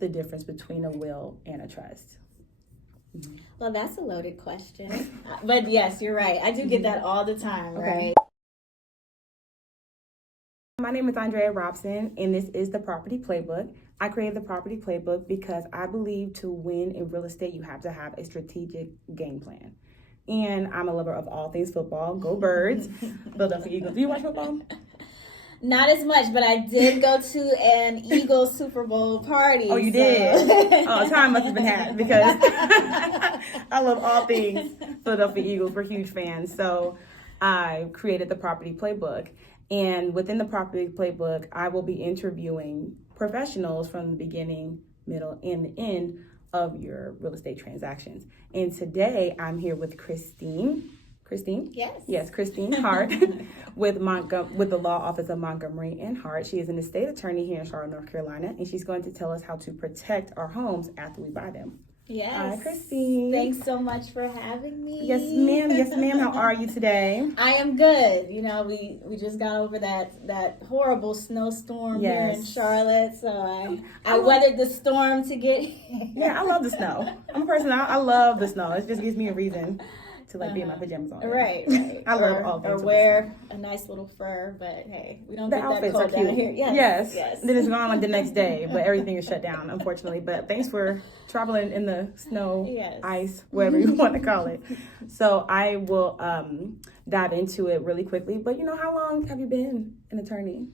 the difference between a will and a trust? Well, that's a loaded question. But yes, you're right. I do get that all the time, right? My name is Andrea Robson, and this is the Property Playbook. I created the Property Playbook because I believe to win in real estate, you have to have a strategic game plan. And I'm a lover of all things football. Go Birds, Philadelphia Eagles. Do you watch football? Not as much, but I did go to an Eagles Super Bowl party. Oh, you did? Oh, time must have been had because I love all things Philadelphia Eagles. We're huge fans. So I created the Property Playbook. And within the Property Playbook, I will be interviewing professionals from the beginning, middle, and the end of your real estate transactions. And today I'm here with Christine. Christine? Yes. Yes, Christine Hart with the Law Office of Montgomery and Hart. She is an estate attorney here in Charlotte, North Carolina, and she's going to tell us how to protect our homes after we buy them. Yes. Hi, Christine. Thanks so much for having me. Yes, ma'am. Yes, ma'am. How are you today? I am good. You know, we just got over that horrible snowstorm here in Charlotte, so I weathered the storm to get here. Yeah, I love the snow. I'm a person, I love the snow. It just gives me a reason to be in my pajamas all day. Right. I love all things. Or wear a nice little fur, but hey, we don't the get outfits that cold are cute. down here. Yes. Yes. Then it's gone like the next day, but everything is shut down, unfortunately. But thanks for traveling in the snow, ice, whatever you want to call it. So I will dive into it really quickly. But how long have you been an attorney?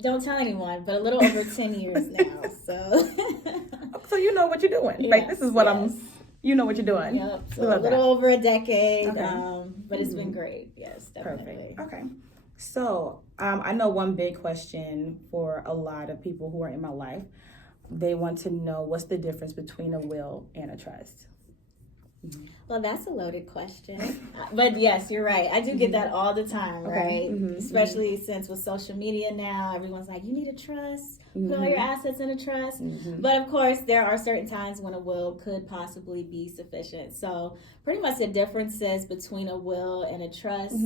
Don't tell anyone, but a little over 10 years now. So you know what you're doing. Yes, this is what you know what you're doing. Yep. So a little over a decade, but it's been great. Yes, definitely. Perfect. Okay. So I know one big question for a lot of people who are in my life, they want to know what's the difference between a will and a trust. Well, that's a loaded question. But yes, you're right. I do get that all the time, right? Especially since with social media now, everyone's like, you need a trust, put all your assets in a trust. But of course, there are certain times when a will could possibly be sufficient. So pretty much the differences between a will and a trust.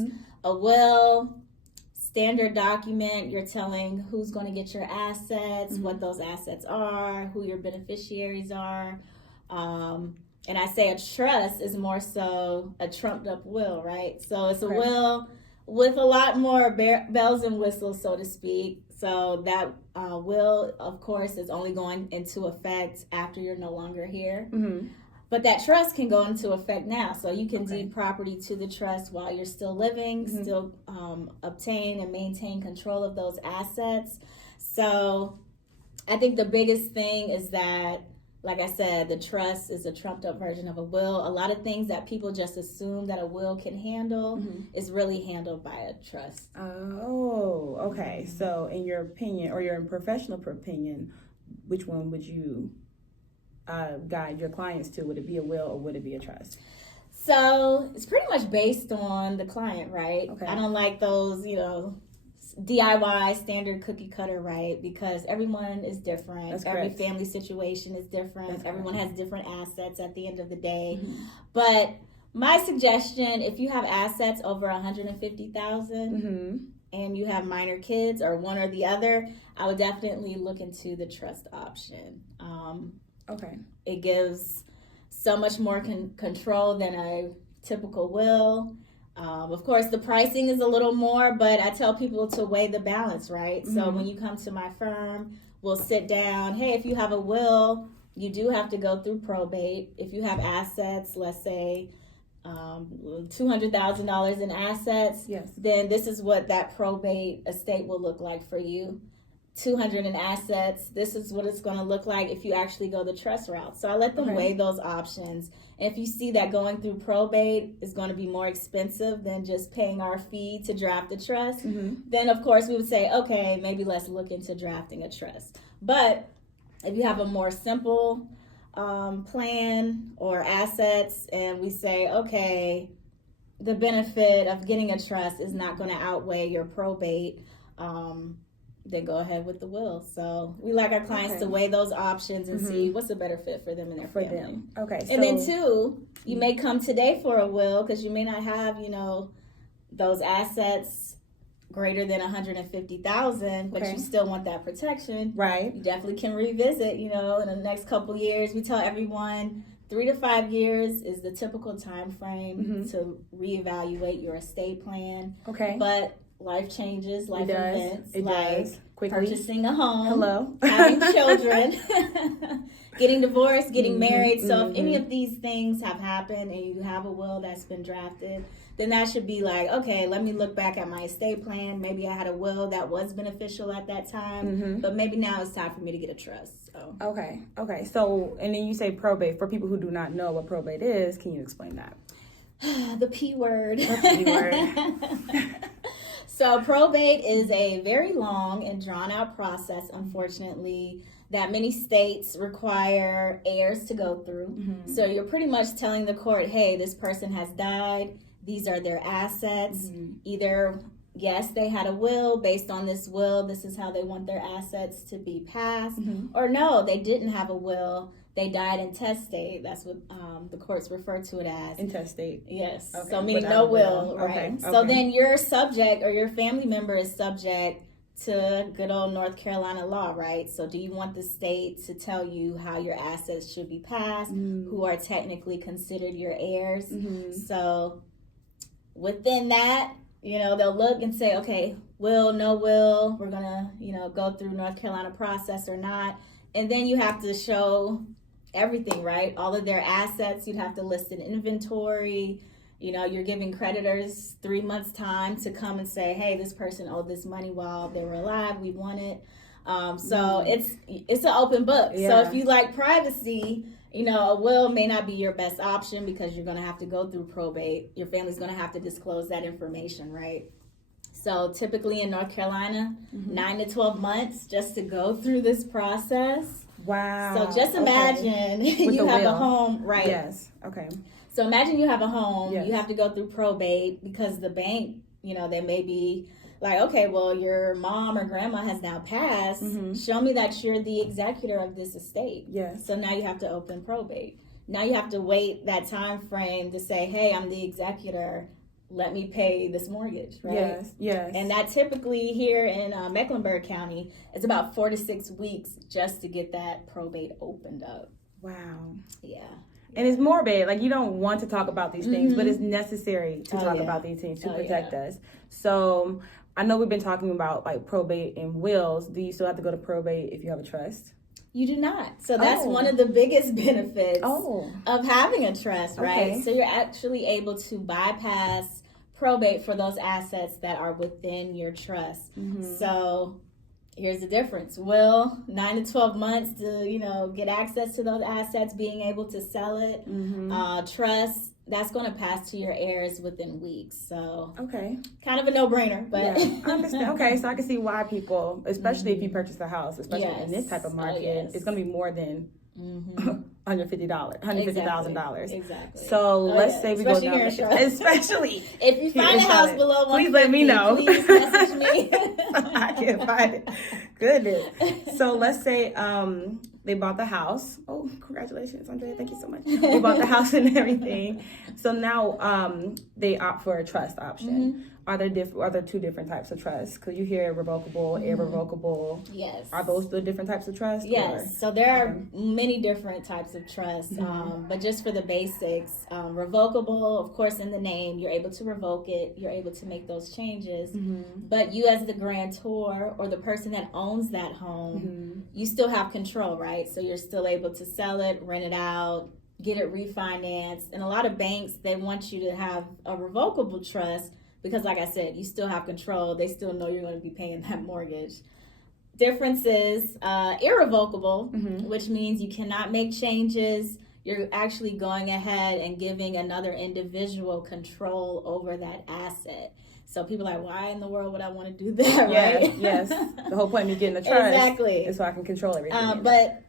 A will, standard document, you're telling who's going to get your assets, what those assets are, who your beneficiaries are. And I say a trust is more so a trumped up will, right? So it's a will with a lot more bells and whistles, so to speak. So that will, of course, is only going into effect after you're no longer here. But that trust can go into effect now. So you can deed property to the trust while you're still living, still obtain and maintain control of those assets. So I think the biggest thing is that, like I said, the trust is a trumped up version of a will. A lot of things that people just assume that a will can handle is really handled by a trust. Oh, okay. So in your opinion, or your professional opinion, which one would you guide your clients to? Would it be a will or would it be a trust? So it's pretty much based on the client, right? Okay. I don't like those, DIY standard cookie cutter, right? Because everyone is different. That's Every correct. family situation is different. That's everyone correct. has different assets at the end of the day. But my suggestion, if you have assets over $150,000 and you have minor kids or one or the other, I would definitely look into the trust option. It gives so much more control than a typical will. Of course, the pricing is a little more, but I tell people to weigh the balance, right? So when you come to my firm, we'll sit down. Hey, if you have a will, you do have to go through probate. If you have assets, let's say $200,000 in assets, then this is what that probate estate will look like for you. 200 in assets, this is what it's going to look like if you actually go the trust route. So I let them weigh those options. And if you see that going through probate is going to be more expensive than just paying our fee to draft a trust, then of course we would say, okay, maybe let's look into drafting a trust. But if you have a more simple plan or assets and we say, okay, the benefit of getting a trust is not going to outweigh your probate, then go ahead with the will. So we like our clients to weigh those options and see what's a better fit for them and their family. Okay. And then two, you may come today for a will because you may not have, those assets greater than 150,000, but you still want that protection, right? You definitely can revisit, in the next couple years. We tell everyone 3 to 5 years is the typical time frame to reevaluate your estate plan. Okay. But life changes, life events, does. Quickly. Purchasing a home, hello, having children, getting divorced, getting married. So if any of these things have happened and you have a will that's been drafted, then that should be like, okay, let me look back at my estate plan. Maybe I had a will that was beneficial at that time, but maybe now it's time for me to get a trust. So. Okay. So, and then you say probate. For people who do not know what probate is, can you explain that? The P word. The P word. So probate is a very long and drawn out process, unfortunately, that many states require heirs to go through. So you're pretty much telling the court, hey, this person has died. These are their assets. Either, yes, they had a will. Based on this will, this is how they want their assets to be passed. Or no, they didn't have a will. They died intestate. That's what the courts refer to it as. Intestate. Yes. Okay. So meaning no will, right? Okay. So then your subject or your family member is subject to good old North Carolina law, right? So do you want the state to tell you how your assets should be passed, who are technically considered your heirs? So within that, they'll look and say, okay, will, no will, we're gonna, go through North Carolina process or not. And then you have to show everything, right? All of their assets, you'd have to list an inventory. You're giving creditors 3 months time to come and say, hey, this person owed this money while they were alive. We want it. So it's an open book. Yeah. So if you like privacy, a will may not be your best option because you're going to have to go through probate. Your family's going to have to disclose that information, right? So typically in North Carolina, 9 to 12 months just to go through this process. Wow. So just imagine you have a home, right? Yes. Okay. So imagine you have a home, yes. You have to go through probate because the bank, they may be like, okay, well, your mom or grandma has now passed. Show me that you're the executor of this estate. Yes. So now you have to open probate. Now you have to wait that time frame to say, hey, I'm the executor. Let me pay this mortgage, right? Yes. And that typically here in Mecklenburg County, it's about 4 to 6 weeks just to get that probate opened up. Wow. Yeah. And it's morbid. Like, you don't want to talk about these things, but it's necessary to talk about these things to protect us. So I know we've been talking about like probate and wills. Do you still have to go to probate if you have a trust? You do not. So that's one of the biggest benefits of having a trust, right? Okay. So you're actually able to bypass probate for those assets that are within your trust. So here's the difference. Will, 9 to 12 months to, get access to those assets, being able to sell it. Trust, that's going to pass to your heirs within weeks. So kind of a no-brainer, but I understand. Okay, so I can see why people, especially if you purchase a house, especially in this type of market, it's going to be more than $150,000. Exactly. So let's say we especially go down. Especially if you find a house below 150, please let me know. Please message me. I can't find it. Goodness. So let's say they bought the house. Oh, congratulations, Andrea. Thank you so much. They bought the house and everything. So now they opt for a trust option. Are there two different types of trusts? Because you hear revocable, irrevocable. Yes. Are those the different types of trusts? Yes. Or? So there are many different types of trusts. But just for the basics, revocable, of course, in the name, you're able to revoke it. You're able to make those changes. But you as the grantor or the person that owns that home, you still have control, right? So you're still able to sell it, rent it out, get it refinanced. And a lot of banks, they want you to have a revocable trust because, like I said, you still have control. They still know you're going to be paying that mortgage. Difference is irrevocable, which means you cannot make changes. You're actually going ahead and giving another individual control over that asset. So people are like, why in the world would I want to do that, right? Yes. The whole point of me getting the trust is so I can control everything. But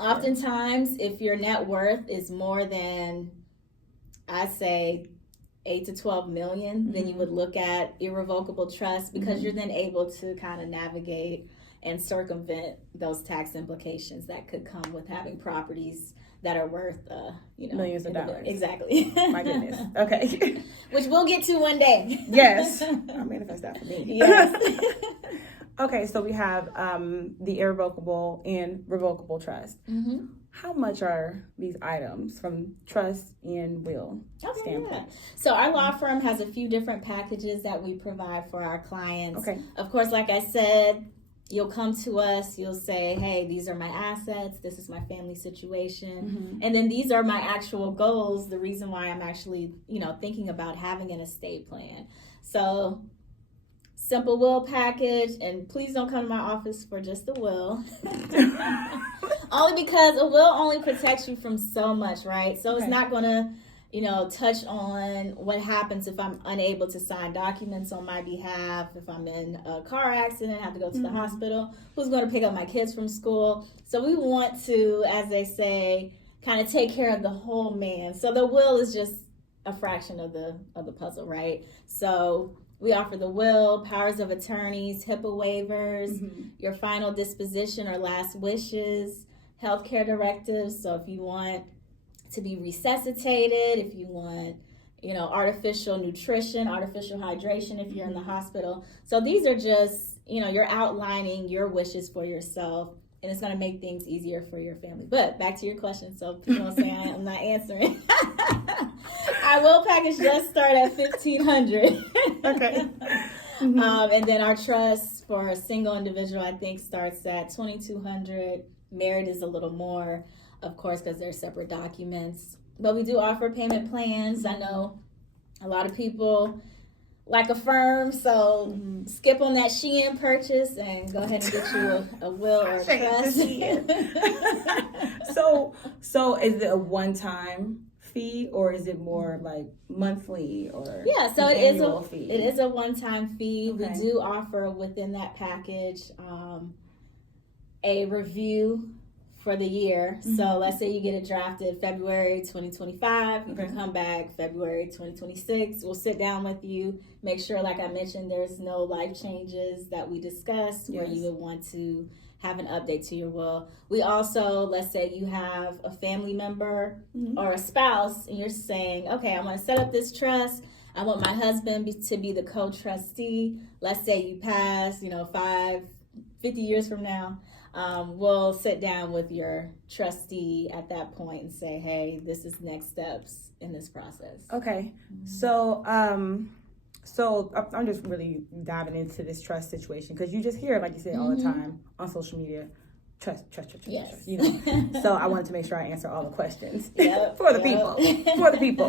oftentimes, if your net worth is more than, I say, 8 to 12 million, then you would look at irrevocable trust because you're then able to kind of navigate, and circumvent those tax implications that could come with having properties that are worth, millions of dollars. Exactly. My goodness. Okay. Which we'll get to one day. Yes. I'll manifest that for me. Yes. Okay, so we have the irrevocable and revocable trust. Mm-hmm. How much are these items from trust and will standpoint? Yeah. So our law firm has a few different packages that we provide for our clients. Okay. Of course, like I said, you'll come to us, you'll say, hey, these are my assets, this is my family situation, and then these are my actual goals, the reason why I'm actually, thinking about having an estate plan. So simple will package, and please don't come to my office for just the will. Only because a will only protects you from so much, right? So it's not going to, touch on what happens if I'm unable to sign documents on my behalf, if I'm in a car accident, have to go to the hospital, who's going to pick up my kids from school. So we want to, as they say, kind of take care of the whole man. So the will is just a fraction of the puzzle, right? So we offer the will, powers of attorneys, HIPAA waivers, your final disposition or last wishes, healthcare directives. So if you want to be resuscitated, if you want, artificial nutrition, artificial hydration if you're in the hospital. So these are just, you're outlining your wishes for yourself, and it's going to make things easier for your family. But back to your question, so people don't say I'm not answering. Our will package does start at $1,500. Okay. And then our trust for a single individual, I think, starts at $2,200. Married is a little more, of course, because they're separate documents. But we do offer payment plans. I know a lot of people like a firm, so skip on that Shein purchase and go ahead and get you a will or a trust. So is it a one-time fee, or is it more like monthly or so it is a fee? It is a one-time fee. Okay. We do offer within that package a review for the year. So let's say you get it drafted February 2025. You can come back February 2026. We'll sit down with you, make sure, like I mentioned, there's no life changes that we discussed where you would want to have an update to your will. We also, let's say you have a family member or a spouse, and you're saying, okay, I want to set up this trust. I want my husband to be the co-trustee. Let's say you pass, 50 years from now. We'll sit down with your trustee at that point and say, hey, this is next steps in this process. Okay. So I'm just really diving into this trust situation, because you just hear it, like you said, all the time on social media. Trust. Yes. So I wanted to make sure I answer all the questions for the people.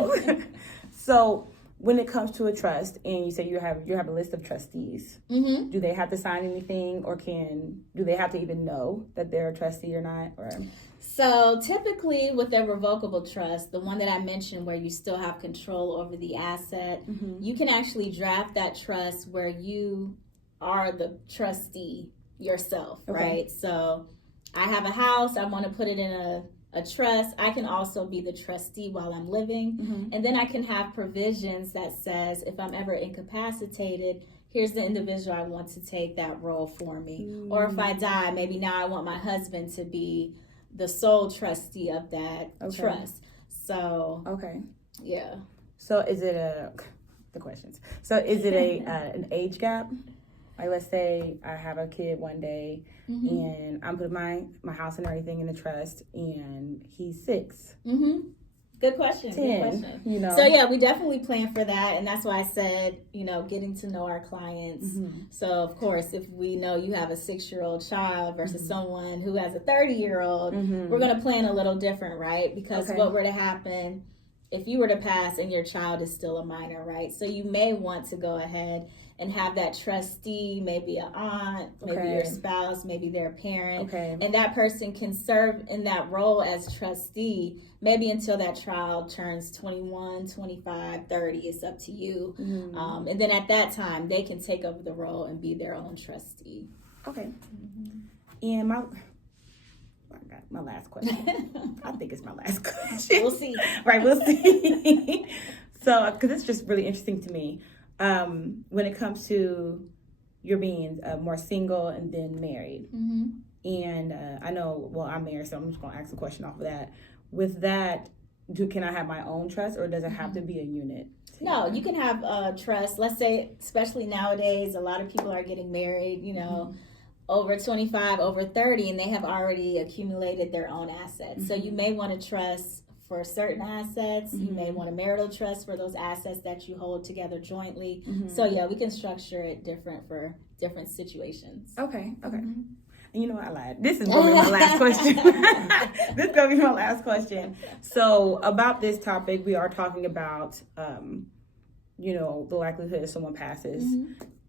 So when it comes to a trust, and you say you have a list of trustees, do they have to sign anything, or do they have to even know that they're a trustee or not? Or so typically with a revocable trust, the one that I mentioned where you still have control over the asset, you can actually draft that trust where you are the trustee yourself, right? So I have a house, I want to put it in a trust. I can also be the trustee while I'm living. And then I can have provisions that says if I'm ever incapacitated, here's the individual I want to take that role for me. Or if I die, maybe now I want my husband to be the sole trustee of that trust. So yeah. So is it the questions? So is it an age gap? Like, let's say I have a kid one day, and I'm putting my house and everything in the trust, and he's 6. Good question. 10, Good question. So yeah, we definitely plan for that, and that's why I said, getting to know our clients. So of course, if we know you have a 6-year-old child versus someone who has a 30-year-old, we're going to plan a little different, right? Because what were to happen if you were to pass and your child is still a minor, right? So you may want to go ahead and have that trustee, maybe an aunt, maybe your spouse, maybe their parent. And that person can serve in that role as trustee, maybe until that child turns 21, 25, 30. It's up to you. And then at that time, they can take over the role and be their own trustee. Okay. And my last question. I think it's my last question. We'll see. Right, we'll see. So, because it's just really interesting to me. When it comes to you're being more single and then married. Mm-hmm. And I know, well, I'm married, so I'm just going to ask a question off of that. With that, can I have my own trust, or does it have to be a unit? No, you can have trust. Let's say, especially nowadays, a lot of people are getting married, over 25, over 30, and they have already accumulated their own assets. So you may want to trust for certain assets. You may want a marital trust for those assets that you hold together jointly. So yeah, we can structure it different for different situations. Okay. And you know what, I lied. This is going to be my last question. This is going to be my last question. So about this topic, we are talking about, the likelihood if someone passes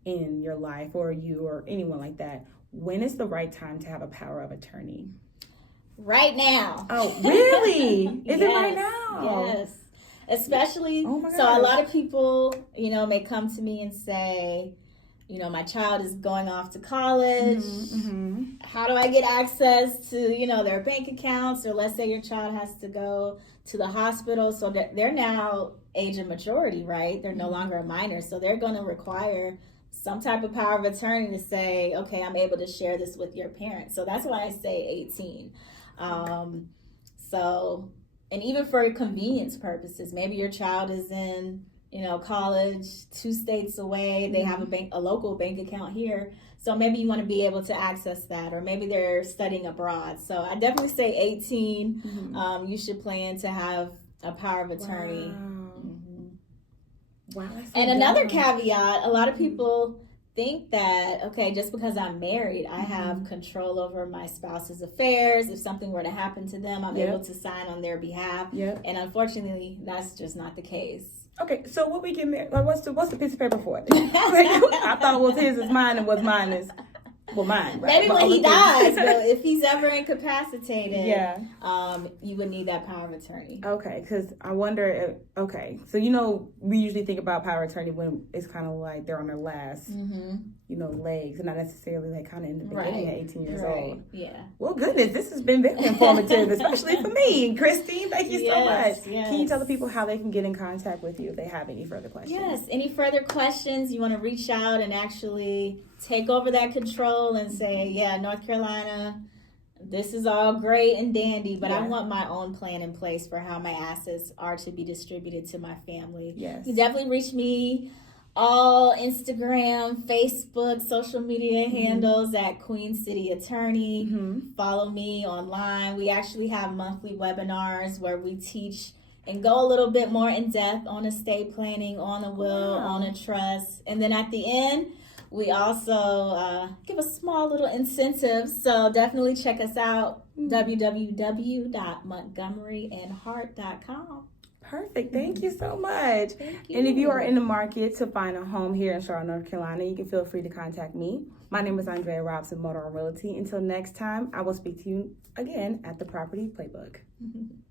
in your life, or you or anyone like that. When is the right time to have a power of attorney? Right now. Oh, really? Is it right now? Yes. Especially, so a lot of people, may come to me and say, my child is going off to college. How do I get access to, their bank accounts? Or let's say your child has to go to the hospital. So they're now age of maturity, right? They're no longer a minor. So they're going to require some type of power of attorney to say, okay, I'm able to share this with your parents. So that's why I say 18. And even for convenience purposes, maybe your child is in, college 2 states away. They have a local bank account here. So maybe you want to be able to access that, or maybe they're studying abroad. So I definitely say 18. You should plan to have a power of attorney. Wow. And another caveat, a lot of people think that, okay, just because I'm married, I have control over my spouse's affairs. If something were to happen to them, I'm able to sign on their behalf. And unfortunately, that's just not the case. Okay, so what we get married, like, what's the piece of paper for? I thought what's his is mine, and what's mine is mine. Right? Maybe when he dies, but if he's ever incapacitated, you would need that power of attorney. Okay, because I wonder so we usually think about power of attorney when it's kind of like they're on their last, legs, and not necessarily like kind of in the beginning at 18 years old. Yeah. Well, goodness, this has been very informative, especially for me. Christine, thank you so much. Yes. Can you tell the people how they can get in contact with you if they have any further questions? Yes, any further questions, you want to reach out and actually take over that control and say, North Carolina, this is all great and dandy, but I want my own plan in place for how my assets are to be distributed to my family. Yes. You definitely reach me all Instagram, Facebook, social media handles at Queen City Attorney. Follow me online. We actually have monthly webinars where we teach and go a little bit more in depth on estate planning, on a will, on a trust. And then at the end, we also give a small little incentive. So definitely check us out, www.montgomeryandhart.com. Perfect. Thank you so much. Thank you. And if you are in the market to find a home here in Charlotte, North Carolina, you can feel free to contact me. My name is Andrea Robson, Motor and Realty. Until next time, I will speak to you again at the Property Playbook.